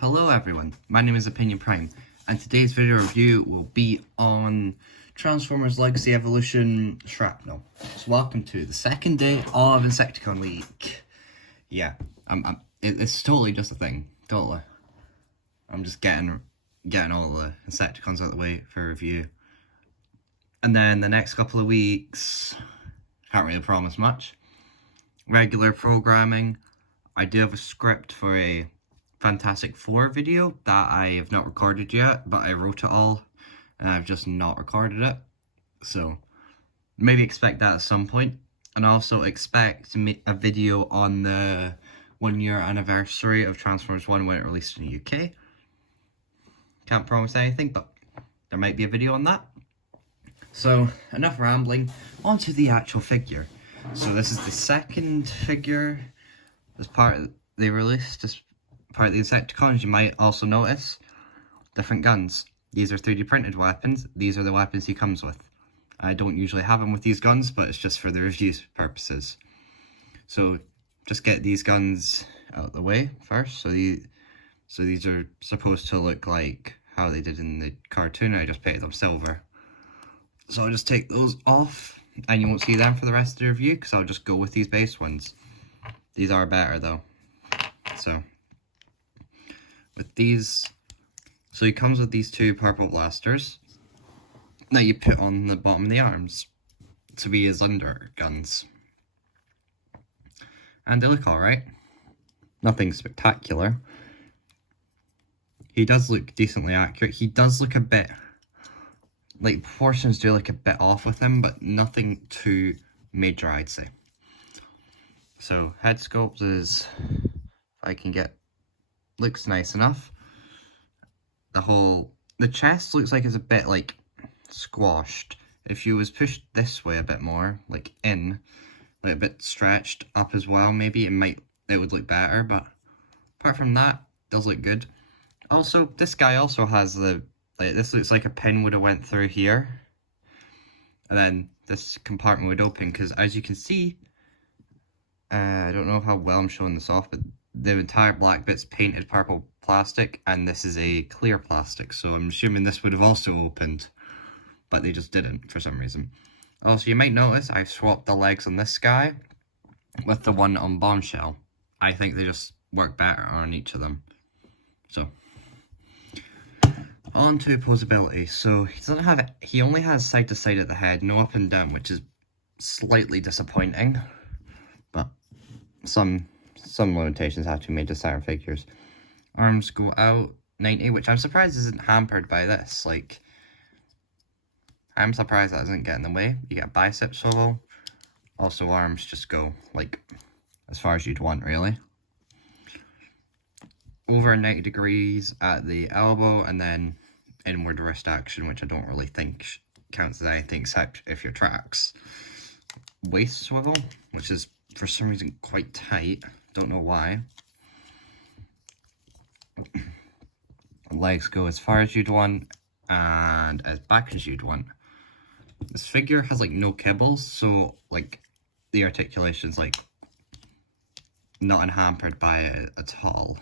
Hello everyone, my name is Opinion Prime, and today's video review will be on Transformers Legacy Evolution Shrapnel. So welcome to the second day of Insecticon week. Yeah, it's totally just a thing, totally. I'm just getting all the Insecticons out of the way for review. And then the next couple of weeks, can't really promise much. Regular programming. I do have a script for a Fantastic Four video that I have not recorded yet, but I wrote it all and I've just not recorded it. So maybe expect that at some point. And also expect a video on the 1 year anniversary of Transformers 1 when it released in the UK. Can't promise anything, but there might be a video on that. So enough rambling, on to the actual figure. So this is the second figure as part of they released as part of the Insecticons. You might also notice different guns. These are 3D printed weapons. These are the weapons he comes with. I don't usually have him with these guns, but it's just for the review purposes. So just get these guns out of the way first. So these are supposed to look like how they did in the cartoon. I just painted them silver. So I'll just take those off, and you won't see them for the rest of the review because I'll just go with these base ones. These are better though. So with these, so he comes with these two purple blasters that you put on the bottom of the arms to be his under guns. And they look alright. Nothing spectacular. He does look decently accurate. He does look a bit, like, proportions do look a bit off with him, but nothing too major, I'd say. So head sculpt is, if I can get, looks nice enough. The chest looks like it's a bit like squashed. If you was pushed this way a bit more, like in, like a bit stretched up as well, maybe it would look better, but apart from that, it does look good. Also, this guy also has this looks like a pin would have went through here, and then this compartment would open, because as you can see, I don't know how well I'm showing this off, but the entire black bit's painted purple plastic, and this is a clear plastic, so I'm assuming this would have also opened, but they just didn't for some reason. Also, you might notice I've swapped the legs on this guy with the one on Bombshell. I think they just work better on each of them. So on to posability. So he only has side to side at the head, no up and down, which is slightly disappointing, but some limitations have to be made to certain figures. Arms go out 90, which I'm surprised isn't hampered by this. Like, I'm surprised that doesn't get in the way. You get a bicep swivel. Also, arms just go, like, as far as you'd want, really. Over 90 degrees at the elbow, and then inward wrist action, which I don't really think counts as anything except if you're tracks. Waist swivel, which is for some reason quite tight. Don't know why. Legs go as far as you'd want and as back as you'd want. This figure has like no kibbles, so like the articulation's like not unhampered by it at all.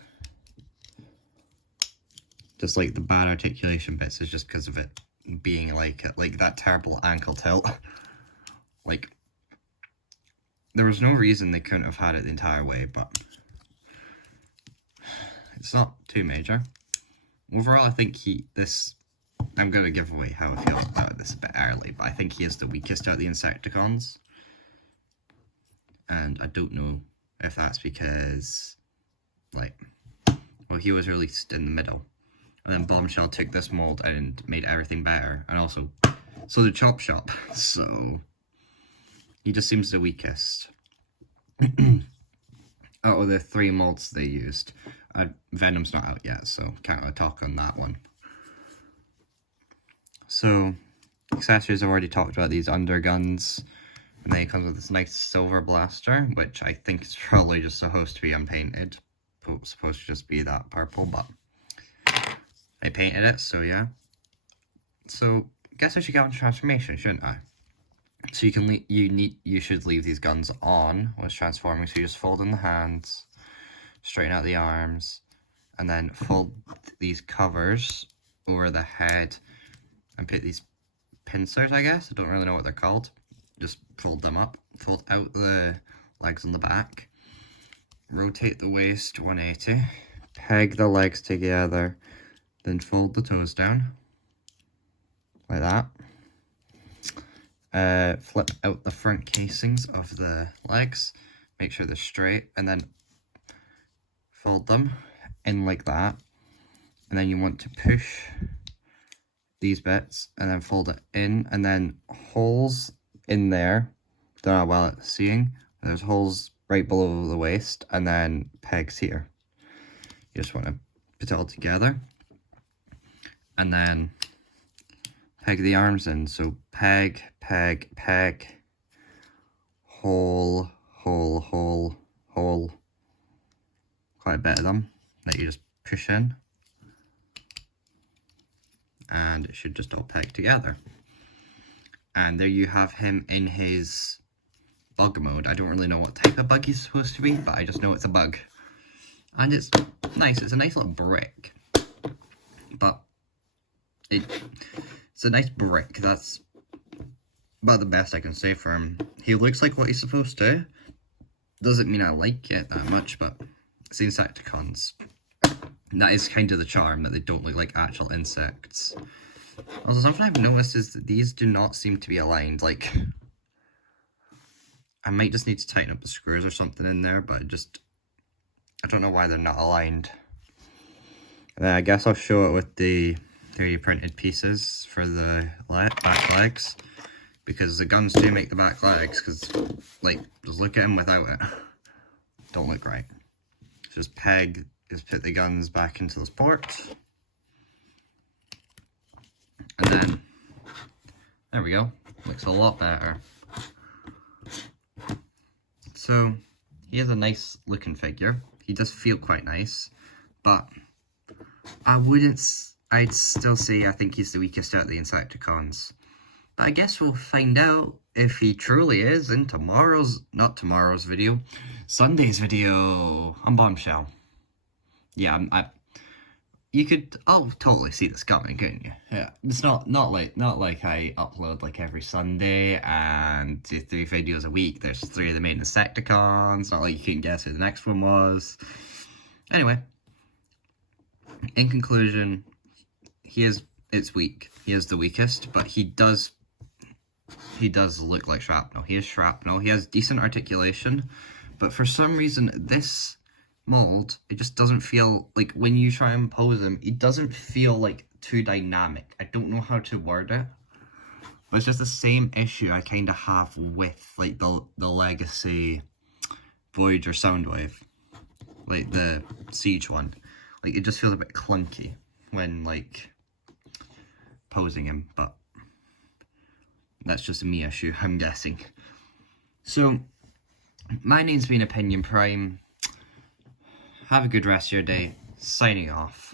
Just like the bad articulation bits is just because of it being like that terrible ankle tilt. Like, there was no reason they couldn't have had it the entire way, but it's not too major. Overall, I think I'm going to give away how I feel about this a bit early, but I think he is the weakest out of the Insecticons. And I don't know if that's because, like, well, he was released in the middle. And then Bombshell took this mold and made everything better. And also, so did Chop Shop. So he just seems the weakest. Out of the 3 molds they used. Venom's not out yet, so can't really talk on that one. So, accessories I've already talked about, these underguns. And then he comes with this nice silver blaster, which I think is probably just supposed to be unpainted. Supposed to just be that purple, but I painted it, so yeah. So, I guess I should get on transformation, shouldn't I? So you should leave these guns on when it's transforming. So you just fold in the hands, straighten out the arms, and then fold these covers over the head and put these pincers, I guess. I don't really know what they're called. Just fold them up, fold out the legs on the back, rotate the waist 180, peg the legs together, then fold the toes down like that. Flip out the front casings of the legs, make sure they're straight, and then fold them in like that. And then you want to push these bits and then fold it in, and then holes in there. Don't know how well it's seeing. There's holes right below the waist, and then pegs here. You just want to put it all together, and then peg the arms in. So peg, peg, peg, hole, hole, hole, hole. Quite a bit of them that you just push in, and it should just all peg together. And there you have him in his bug mode. I don't really know what type of bug he's supposed to be, but I just know it's a bug. And it's nice. It's a nice little brick. But it's a nice brick. That's about the best I can say for him. He looks like what he's supposed to. Doesn't mean I like it that much, but it's the Insecticons. And that is kind of the charm, that they don't look like actual insects. Also, something I've noticed is that these do not seem to be aligned. Like, I might just need to tighten up the screws or something in there, but I don't know why they're not aligned. And then I guess I'll show it with the 3D printed pieces for the back legs, because the guns do make the back legs, because, like, just look at them without it. Don't look right. Just put the guns back into those ports. And then, there we go. Looks a lot better. So, he has a nice looking figure. He does feel quite nice, but I'd still say I think he's the weakest out of the Insecticons. But I guess we'll find out if he truly is in Sunday's video on Bombshell. Yeah, I'll totally see this coming, couldn't you? Yeah, it's not like I upload like every Sunday and do 3 videos a week. There's 3 of the main Insecticons. Not like you couldn't guess who the next one was. Anyway, in conclusion, it's weak. He is the weakest, but he does look like Shrapnel. He is Shrapnel. He has decent articulation, but for some reason this mold, it just doesn't feel like, when you try and pose him, it doesn't feel like too dynamic. I don't know how to word it, but it's just the same issue I kind of have with like the Legacy Voyager Soundwave, like the Siege one. Like, it just feels a bit clunky when like posing him, but that's just a me issue, I'm guessing. So my name's been Opinion Prime. Have a good rest of your day. Signing off.